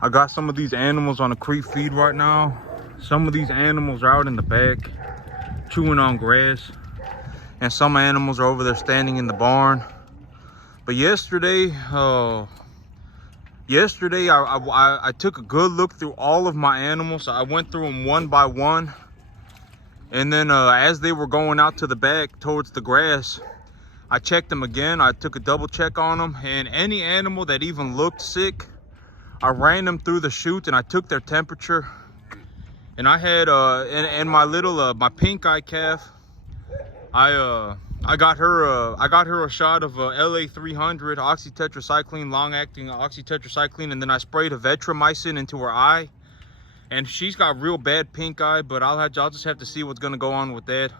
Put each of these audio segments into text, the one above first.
I got some of these animals on a creek feed right now. Some of these animals are out in the back chewing on grass, and some animals are over there standing in the barn. But yesterday I took a good look through all of my animals. I went through them one by one, and then as they were going out to the back towards the grass, I checked them again. I took a double check on them, and any animal that even looked sick, I ran them through the chute and I took their temperature. And I had and my little my pink eye calf, I got her a shot of LA 300 oxytetracycline, long-acting oxytetracycline, and then I sprayed a vetramycin into her eye. And she's got real bad pink eye, but I'll just have to see what's gonna go on with that.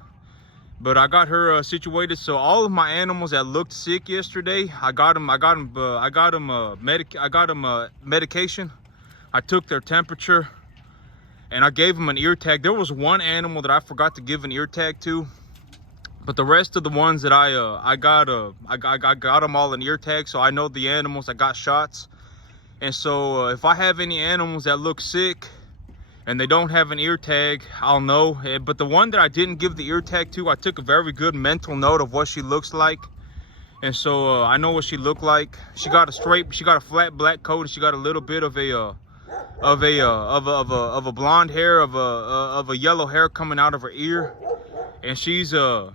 But I got her situated. So all of my animals that looked sick yesterday, I got them medication. I took their temperature, and I gave them an ear tag. There was one animal that I forgot to give an ear tag to, but the rest of the ones that I got them all an ear tag, so I know the animals that got shots. And so if I have any animals that look sick and they don't have an ear tag, I'll know. But the one that I didn't give the ear tag to, I took a very good mental note of what she looks like, and so I know what she looked like. She got a flat black coat, and she got a little bit of a blonde hair, of a yellow hair coming out of her ear, and she's got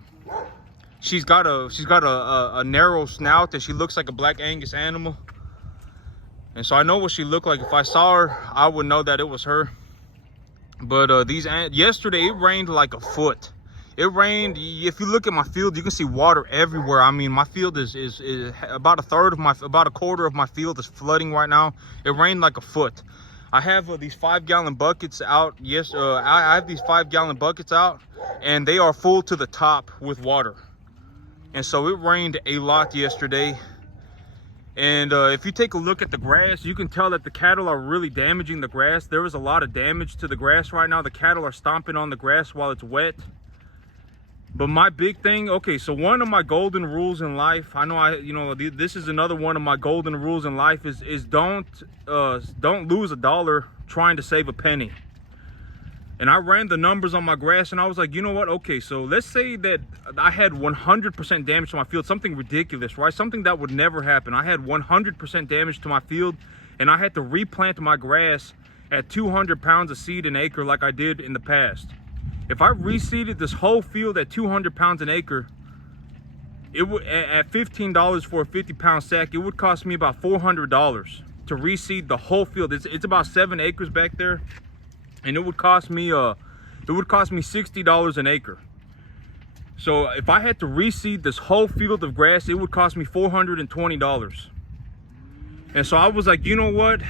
a narrow snout, and she looks like a black Angus animal. And so I know what she looked like. If I saw her, I would know that it was her. But yesterday it rained like a foot. It rained. If you look at my field, you can see water everywhere. I mean, my field is about about a quarter of my field is flooding right now. It rained like a foot. I have these 5-gallon buckets out. Yes, I have these 5-gallon buckets out, and they are full to the top with water. And so it rained a lot yesterday. And if you take a look at the grass, you can tell that the cattle are really damaging the grass. There is a lot of damage to the grass right now. The cattle are stomping on the grass while it's wet. But my big thing, okay, so one of my golden rules in life, this is another one of my golden rules in life, is don't lose a dollar trying to save a penny. And I ran the numbers on my grass, and I was like, you know what? Okay, so let's say that I had 100% damage to my field, something ridiculous, right? Something that would never happen. I had 100% damage to my field, and I had to replant my grass at 200 pounds of seed an acre like I did in the past. If I reseeded this whole field at 200 pounds an acre, it would, at $15 for a 50-pound sack, it would cost me about $400 to reseed the whole field. It's about 7 acres back there. And it would cost me $60 an acre. So if I had to reseed this whole field of grass, it would cost me $420. And so I was like, you know what?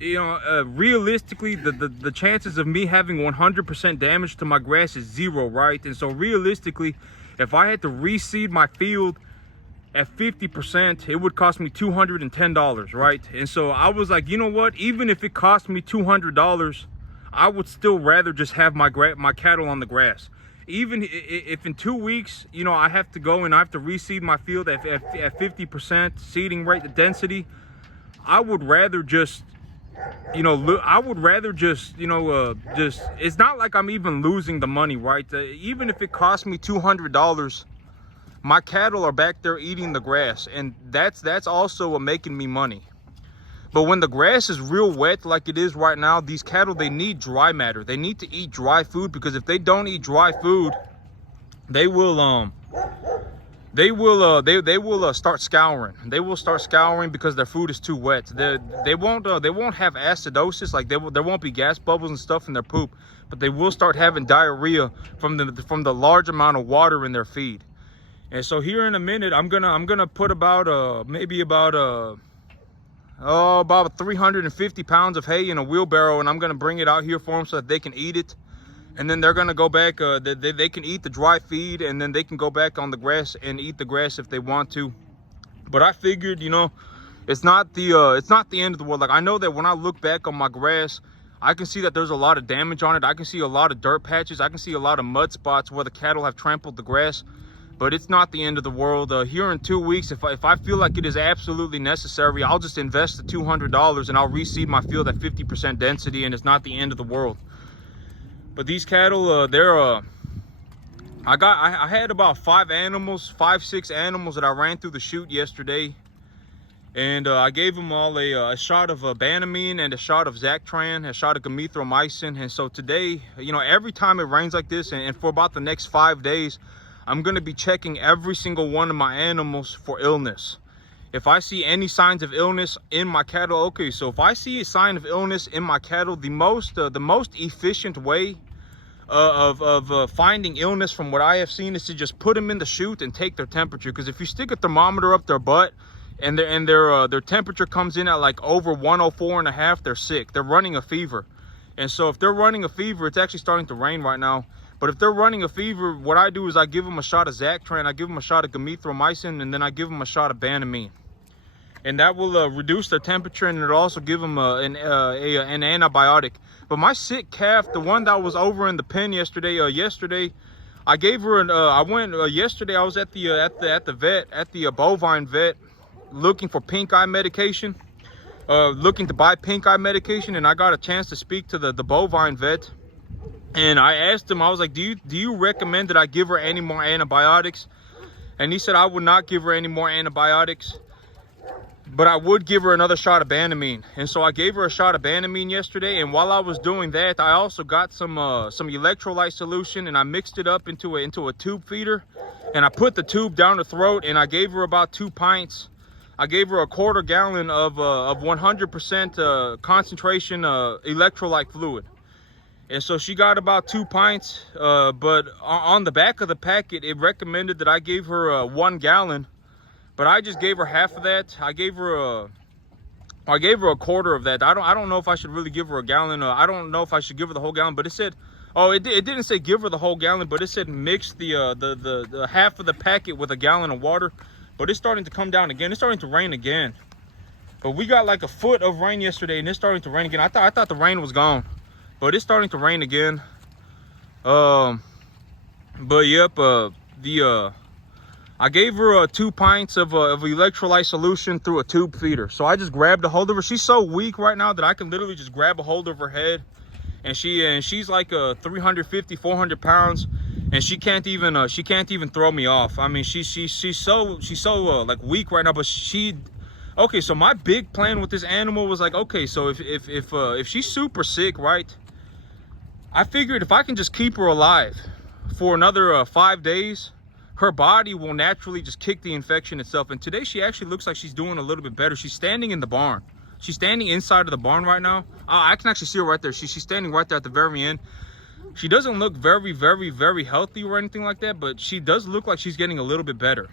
Realistically, the chances of me having 100% damage to my grass is 0, right? And so realistically, if I had to reseed my field at 50%, it would cost me $210, right? And so I was like, you know what? Even if it cost me $200, I would still rather just have my cattle on the grass. Even if in 2 weeks, I have to go and I have to reseed my field at 50% seeding rate, the density, I would rather just, it's not like I'm even losing the money, right? Even if it costs me $200, my cattle are back there eating the grass, and that's also making me money. But when the grass is real wet like it is right now, these cattle, they need dry matter. They need to eat dry food, because if they don't eat dry food, they will start scouring. They will start scouring because their food is too wet. They won't have acidosis, like there won't be gas bubbles and stuff in their poop, but they will start having diarrhea from the large amount of water in their feed. And so here in a minute, I'm gonna put about 350 pounds of hay in a wheelbarrow, and I'm gonna bring it out here for them so that they can eat it. And then they're gonna go back, they can eat the dry feed, and then they can go back on the grass and eat the grass if they want to. But I figured, it's not the end of the world. Like, I know that when I look back on my grass, I can see that there's a lot of damage on it. I can see a lot of dirt patches. I can see a lot of mud spots where the cattle have trampled the grass. but it's not the end of the world. Here in 2 weeks, if I feel like it is absolutely necessary, I'll just invest the $200 and I'll reseed my field at 50% density, and it's not the end of the world. But these cattle, I had about 5-6 animals that I ran through the chute yesterday. And I gave them all a shot of Banamine and a shot of Zactran, a shot of gamethromycin. And so today, you know, every time it rains like this, and for about the next 5 days, I'm going to be checking every single one of my animals for illness. If I see any signs of illness in my cattle, okay, so if I see a sign of illness in my cattle, the most efficient way of finding illness from what I have seen is to just put them in the chute and take their temperature. Because if you stick a thermometer up their butt, and their temperature comes in at like over 104.5, they're sick. They're running a fever. And so if they're running a fever, it's actually starting to rain right now. But if they're running a fever, what I do is I give them a shot of Zactran, I give them a shot of gamethromycin, and then I give them a shot of Banamine. And that will reduce their temperature, and it'll also give them an antibiotic. But my sick calf, the one that was over in the pen yesterday, I gave her yesterday I was at the vet, at the bovine vet, looking for pink eye medication, looking to buy pink eye medication, and I got a chance to speak to the bovine vet, and I asked him, I was like, do you recommend that I give her any more antibiotics? And he said I would not give her any more antibiotics, but I would give her another shot of Banamine. And so I gave her a shot of Banamine yesterday, and while I was doing that, I also got some electrolyte solution, and I mixed it up into a tube feeder, and I put the tube down the throat, and I gave her about 2 pints. I gave her a 1/4 gallon of 100% concentration electrolyte fluid. And so she got about 2 pints, but on the back of the packet, it recommended that I gave her 1 gallon, but I just gave her half of that. I gave her a 1/4 of that. I don't know if I should really give her a gallon. I don't know if I should give her the whole gallon, but it said, oh, it didn't say give her the whole gallon, but it said mix the half of the packet with a gallon of water. But it's starting to come down again. It's starting to rain again. But we got like a foot of rain yesterday, and it's starting to rain again. I thought the rain was gone, but it's starting to rain again. But yep, I gave her 2 pints of electrolyte solution through a tube feeder. So I just grabbed a hold of her. She's so weak right now that I can literally just grab a hold of her head, and she's like 350, 400 pounds. And she can't even throw me off. I mean, she's so like weak right now. But okay. So my big plan with this animal was like, okay, so if she's super sick, right? I figured if I can just keep her alive for another 5 days, her body will naturally just kick the infection itself. And today she actually looks like she's doing a little bit better. She's standing in the barn. She's standing inside of the barn right now. I can actually see her right there. She's standing right there at the very end. She doesn't look very, very, very healthy or anything like that, but she does look like she's getting a little bit better.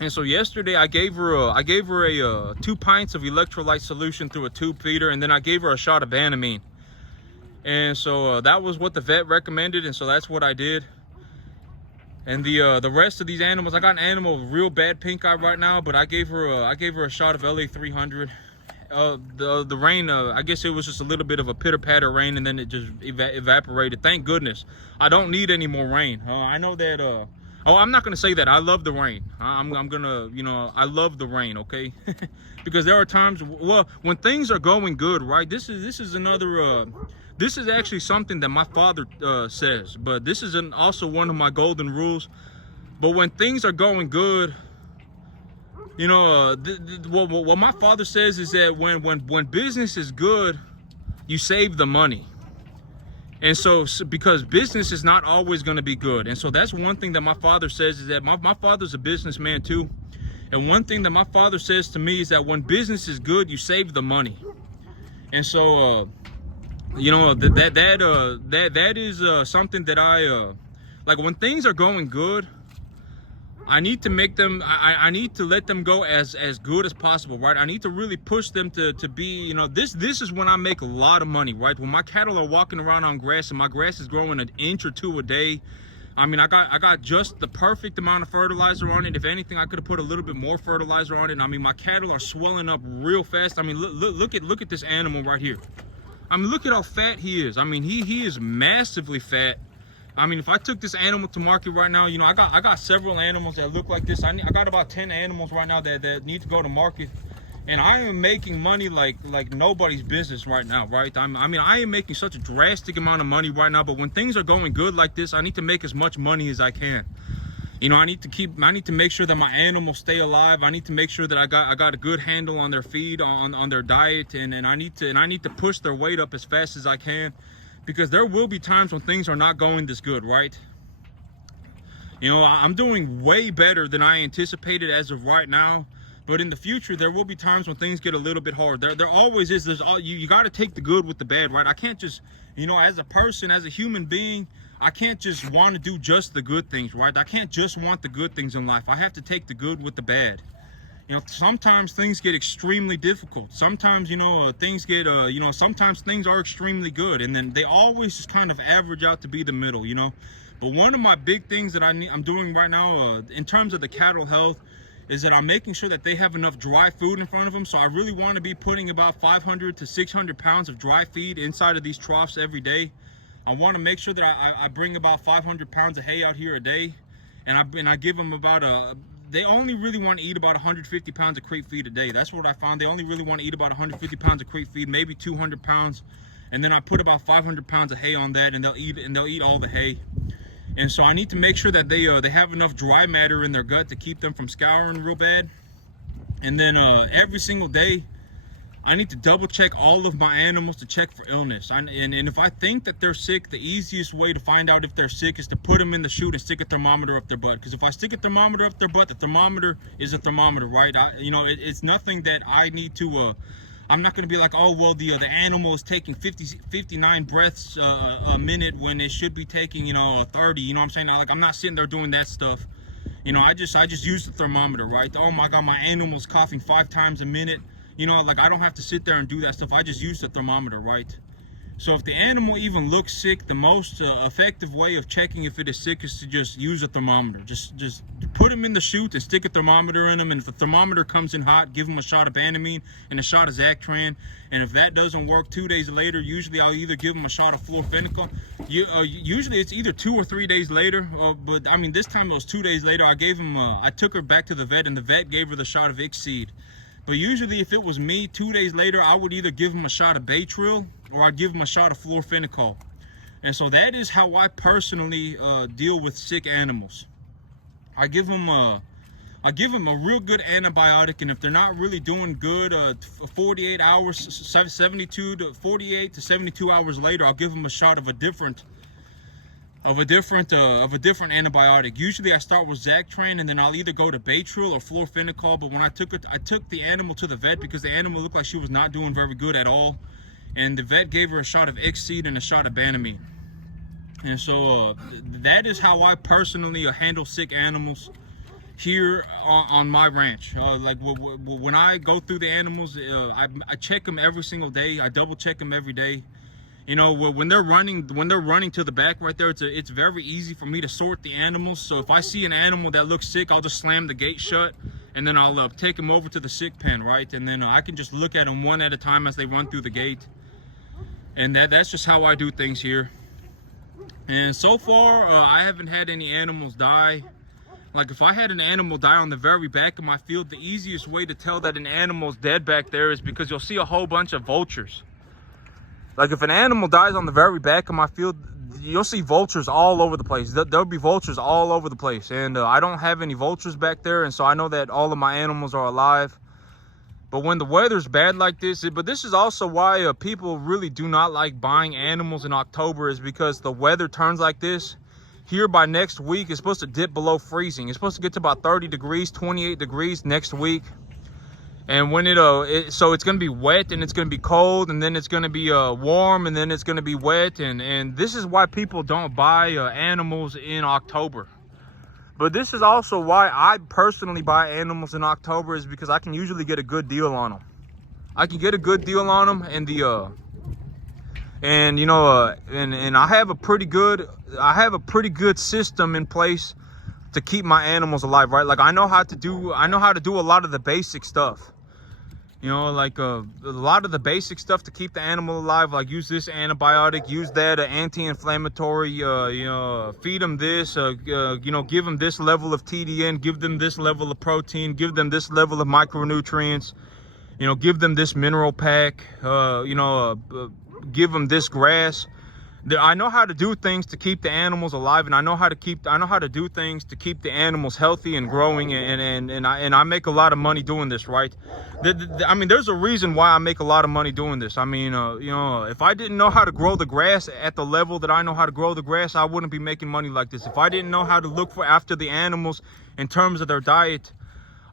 And so yesterday I gave her a 2 pints of electrolyte solution through a tube feeder, and then I gave her a shot of Banamine. And so that was what the vet recommended, and so that's what I did. And the rest of these animals, I got an animal with real bad pink eye right now, but I gave her a shot of LA 300. The rain, I guess it was just a little bit of a pitter-patter rain, and then it just evaporated. Thank goodness. I don't need any more rain. I know that, oh, I'm not going to say that. I love the rain. I'm going to, you know, I love the rain, okay? Because there are times, well, when things are going good, right? This is another, this is actually something that my father says, but this is also one of my golden rules. But when things are going good, you know, what my father says is that when business is good, you save the money. And so because business is not always going to be good. And so that's one thing that my father says, is that my father's a businessman too. And one thing that my father says to me is that when business is good, you save the money. And so, you know, that is something that I, like when things are going good, I need to make them, I need to let them go as good as possible, right? I need to really push them to be, you know, this is when I make a lot of money, right? When my cattle are walking around on grass and my grass is growing 1 inch or 2 a day. I mean, I got just the perfect amount of fertilizer on it. If anything, I could have put a little bit more fertilizer on it. And I mean, my cattle are swelling up real fast. I mean, look at this animal right here. I mean, look at how fat he is. I mean, he is massively fat. I mean, if I took this animal to market right now, you know, I got several animals that look like this. I got about 10 animals right now that need to go to market, and I am making money like nobody's business right now, right? I mean, I am making such a drastic amount of money right now. But when things are going good like this, I need to make as much money as I can. You know, I need to make sure that my animals stay alive. I need to make sure that I got a good handle on their feed, on their diet, and I need to push their weight up as fast as I can. Because there will be times when things are not going this good, right? You know, I'm doing way better than I anticipated as of right now. But in the future, there will be times when things get a little bit hard. There always is. You got to take the good with the bad, right? I can't just, you know, as a person, as a human being, I can't just want to do just the good things, right? I can't just want the good things in life. I have to take the good with the bad. You know, sometimes things get extremely difficult. Sometimes, you know, things get, you know, sometimes things are extremely good, and then they always just kind of average out to be the middle, you know. But one of my big things that I'm doing right now in terms of the cattle health is that I'm making sure that they have enough dry food in front of them. So I really want to be putting about 500 to 600 pounds of dry feed inside of these troughs every day. I want to make sure that I bring about 500 pounds of hay out here a day, and I give them about they only really want to eat about 150 pounds of crate feed a day. That's what I found. They only really want to eat about 150 pounds of crate feed, maybe 200 pounds. And then I put about 500 pounds of hay on that, and they'll eat all the hay. And so I need to make sure that they have enough dry matter in their gut to keep them from scouring real bad. And then every single day, I need to double check all of my animals to check for illness. And if I think that they're sick, the easiest way to find out if they're sick is to put them in the chute and stick a thermometer up their butt. Because if I stick a thermometer up their butt, the thermometer is a thermometer, right? You know, it's nothing that I need to, I'm not going to be like, oh, well, the animal is taking 59 breaths a minute when it should be taking, you know, 30. You know what I'm saying? Like, I'm not sitting there doing that stuff. You know, I just use the thermometer, right? Oh my God, my animal's coughing 5 times a minute. You know, like, I don't have to sit there and do that stuff. I just use the thermometer, right? So if the animal even looks sick, the most effective way of checking if it is sick is to just use a thermometer. Just put them in the chute and stick a thermometer in them. And if the thermometer comes in hot, give them a shot of Banamine and a shot of Zactran. And if that doesn't work, 2 days later, usually I'll either give them a shot of Florfenicol. Usually it's either 2 or 3 days later. But I mean, this time it was 2 days later. I gave them, I took her back to the vet, and the vet gave her the shot of Ixseed. But usually if it was me, 2 days later, I would either give them a shot of Baytril or I'd give them a shot of Florfenicol. And so that is how I personally deal with sick animals. I give them a real good antibiotic, and if they're not really doing good, 48 hours, 72 to 48 to 72 hours later, I'll give them a shot of a different antibiotic. Usually I start with Zactran, and then I'll either go to Baytril or Florfenicol. But when I took the animal to the vet because the animal looked like she was not doing very good at all, and the vet gave her a shot of Ixseed and a shot of Banamine. And so that is how I personally handle sick animals here on my ranch. Like when I go through the animals, I check them every single day. I double check them every day. You know, when they're running to the back right there, it's very easy for me to sort the animals. So if I see an animal that looks sick, I'll just slam the gate shut, and then I'll take them over to the sick pen, right? And then I can just look at them one at a time as they run through the gate. And that's just how I do things here. And so far, I haven't had any animals die. Like, if I had an animal die on the very back of my field, the easiest way to tell that an animal's dead back there is because you'll see a whole bunch of vultures. Like, if an animal dies on the very back of my field, you'll see vultures all over the place. There'll be vultures all over the place. And I don't have any vultures back there, and so I know that all of my animals are alive. But when the weather's bad like this, but this is also why people really do not like buying animals in October, is because the weather turns like this. Here by next week, it's supposed to dip below freezing. It's supposed to get to about 30 degrees, 28 degrees next week. And when so it's going to be wet, and it's going to be cold, and then it's going to be warm, and then it's going to be wet. And this is why people don't buy animals in October. But this is also why I personally buy animals in October, is because I can usually get a good deal on them. I can get a good deal on them, and and I have a pretty good system in place to keep my animals alive, right? Like, I know how to do a lot of the basic stuff. You know, like a lot of the basic stuff to keep the animal alive, like use this antibiotic, use that anti-inflammatory, you know, feed them this, you know, give them this level of TDN, give them this level of protein, give them this level of micronutrients, you know, give them this mineral pack, you know, give them this grass. I know how to do things to keep the animals alive, and I know how to do things to keep the animals healthy and growing, and I make a lot of money doing this, right? I mean, there's a reason why I make a lot of money doing this. I mean, you know, if I didn't know how to grow the grass at the level that I know how to grow the grass, I wouldn't be making money like this. If I didn't know how to look after the animals in terms of their diet,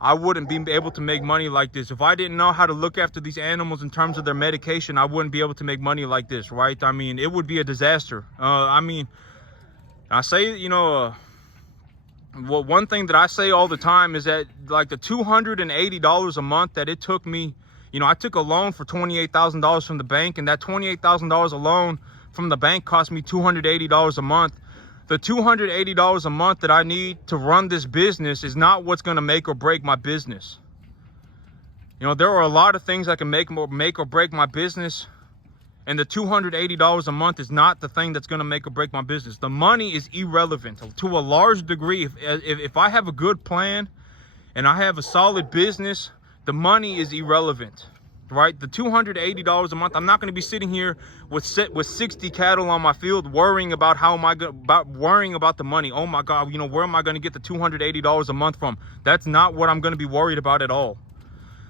I wouldn't be able to make money like this. If I didn't know how to look after these animals in terms of their medication, I wouldn't be able to make money like this, right? I mean, it would be a disaster. I mean, I say, you know, well, one thing that I say all the time is that, like, the $280 a month that it took me, you know, I took a loan for $28,000 from the bank, and that $28,000 alone from the bank cost me $280 a month. The $280 a month that I need to run this business is not what's going to make or break my business. You know, there are a lot of things that can make or break my business, and the $280 a month is not the thing that's going to make or break my business. The money is irrelevant to a large degree. If I have a good plan and I have a solid business, the money is irrelevant. Right, the $280 a month. I'm not going to be sitting here with 60 cattle on my field worrying about worrying about the money. Oh my God, you know, where am I going to get the $280 a month from? That's not what I'm going to be worried about at all.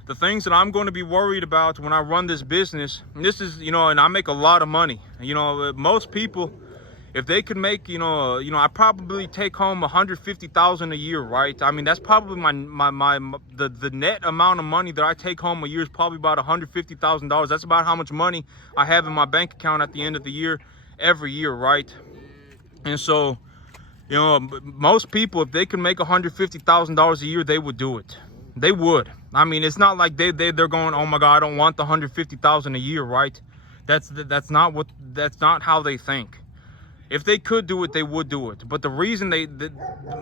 The things that I'm going to be worried about when I run this business, and this is, you know, and I make a lot of money. You know, most people, if they could make, you know, I probably take home $150,000 a year, right? I mean, that's probably the net amount of money that I take home a year is probably about $150,000. That's about how much money I have in my bank account at the end of the year, every year, right? And so, you know, most people, if they could make $150,000 a year, they would do it. They would. I mean, it's not like they're going, oh my God, I don't want the $150,000 a year, right? That's not how they think. If they could do it, they would do it. But the reason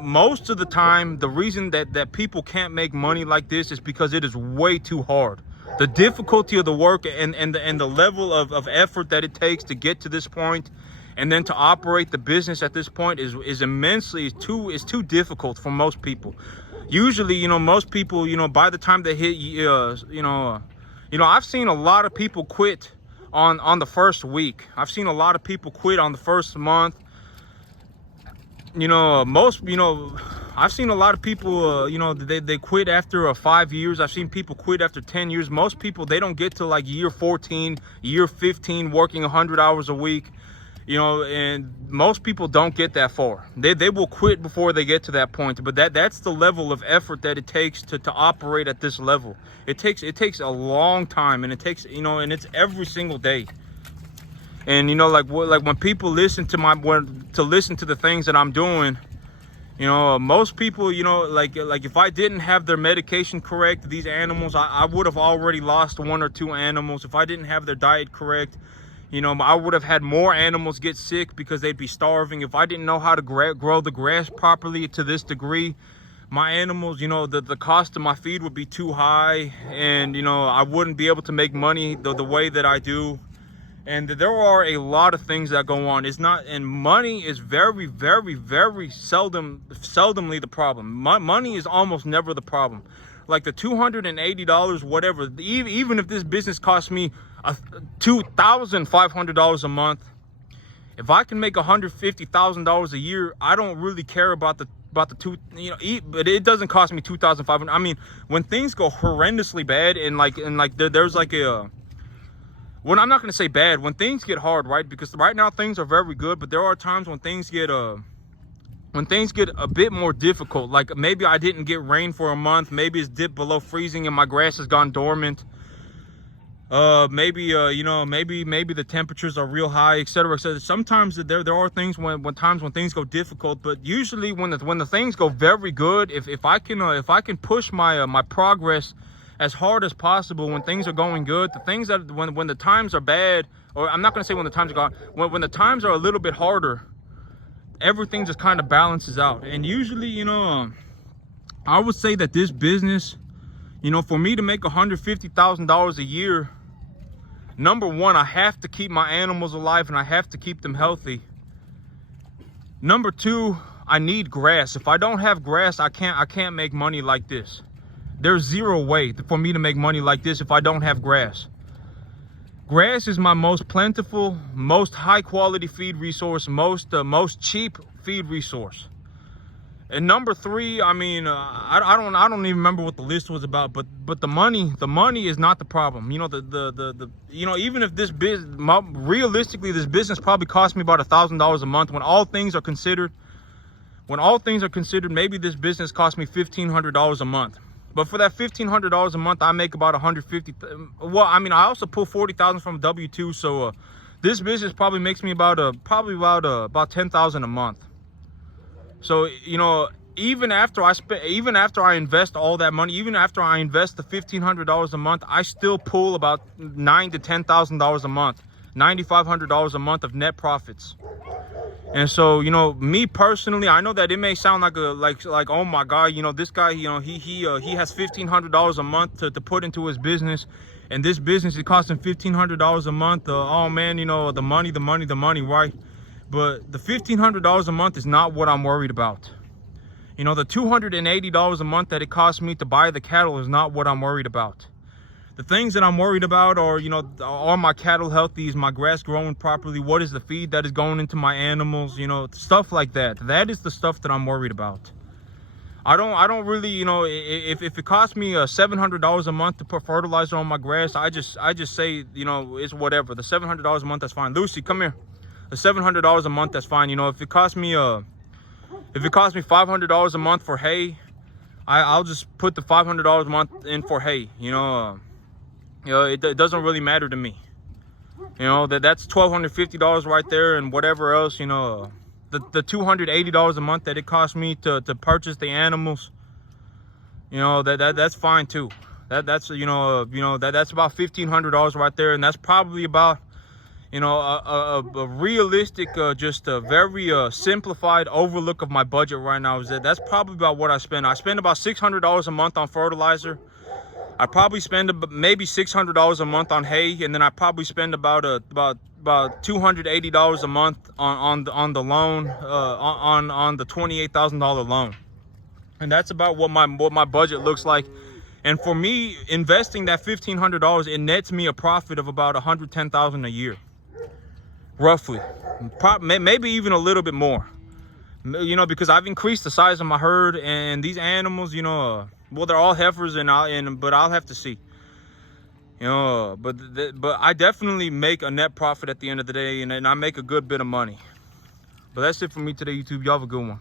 most of the time, the reason that people can't make money like this is because it is way too hard. The difficulty of the work and the level of effort that it takes to get to this point, and then to operate the business at this point is too difficult for most people. Usually, you know, most people, you know, by the time they hit, you know, I've seen a lot of people quit on the first week. I've seen a lot of people quit on the first month. You know, I've seen a lot of people, you know, they quit after 5 years. I've seen people quit after 10 years. Most people, they don't get to like year 14, year 15 working 100 hours a week. You know, and most people don't get that far. They will quit before they get to that point. But that's the level of effort that it takes to operate at this level. It takes a long time, and it takes, you know, and it's every single day. And you know, like when people listen to the things that I'm doing, you know, most people, you know, like if I didn't have their medication correct, these animals, I would have already lost 1 or 2 animals. If I didn't have their diet correct, you know, I would have had more animals get sick because they'd be starving. If I didn't know how to grow the grass properly to this degree, my animals, you know, the cost of my feed would be too high, and, you know, I wouldn't be able to make money the way that I do. And there are a lot of things that go on. It's not, and money is very, very, very seldomly the problem. Money is almost never the problem. Like the $280, whatever, even if this business costs me $2,500 a month, if I can make $150,000 a year, I don't really care about the two, you know, but it doesn't cost me $2,500. I mean, when things go horrendously bad, and there's like a, well, I'm not going to say bad, when things get hard, right? Because right now things are very good, but there are times when things get a bit more difficult. Like maybe I didn't get rain for a month, maybe it's dipped below freezing and my grass has gone dormant. Maybe you know, maybe the temperatures are real high, etc., etc. Sometimes there are things when things go difficult, but usually when the things go very good, if I can push my progress as hard as possible when things are going good, the things that when the times are bad, or I'm not going to say when the times are gone, when the times are a little bit harder, everything just kind of balances out. And usually, you know, I would say that this business, You know, for me to make $150,000 a year, number one, I have to keep my animals alive and I have to keep them healthy. Number two, I need grass. If I don't have grass, I can't make money like this. There's zero way for me to make money like this if I don't have grass. Grass is my most plentiful, most high quality feed resource, most cheap feed resource. And number three, I mean, I don't even remember what the list was about, but the money is not the problem. You know, you know, even if this business, realistically, this business probably cost me about $1,000 a month. When all things are considered, maybe this business cost me $1,500 a month. But for that $1,500 a month, I make about 150. Well, I mean, I also pull 40,000 from W-2, so this business probably makes me about about 10,000 a month. So, you know, even after I invest all that money, even after I invest the $1,500 a month, I still pull about $9,000 to $10,000 a month, $9,500 a month of net profits. And so, you know, me personally, I know that it may sound like like oh my God, you know, this guy, you know, he has $1,500 a month to put into his business, and this business it costs him $1,500 a month. Oh man, you know, the money, right? But the $1,500 a month is not what I'm worried about. You know, the $280 a month that it costs me to buy the cattle is not what I'm worried about. The things that I'm worried about are, you know, are my cattle healthy? Is my grass growing properly? What is the feed that is going into my animals? You know, stuff like that. That is the stuff that I'm worried about. I don't really, you know, if it costs me $700 a month to put fertilizer on my grass, I just say, you know, it's whatever. The $700 a month, that's fine. Lucy, come here. The $700 a month, that's fine. You know, if it costs me $500 a month for hay, I'll just put the $500 a month in for hay. You know, it doesn't really matter to me. You know, that's $1,250 right there, and whatever else, you know, the $280 a month that it costs me to purchase the animals, you know, that's fine too. That's you know that's about $1,500 right there, and that's probably about, you know, a realistic, just a very simplified overlook of my budget right now. Is that's probably about what I spend. I spend about $600 a month on fertilizer. I probably spend maybe $600 a month on hay, and then I probably spend about $280 a month on the loan, on the $28,000 loan, and that's about what my budget looks like. And for me, investing that $1,500, it nets me a profit of about $110,000 a year. Roughly, maybe even a little bit more, you know, because I've increased the size of my herd, and these animals, you know, well, they're all heifers, but I'll have to see, you know, but I definitely make a net profit at the end of the day, and I make a good bit of money. But that's it for me today, YouTube. Y'all have a good one.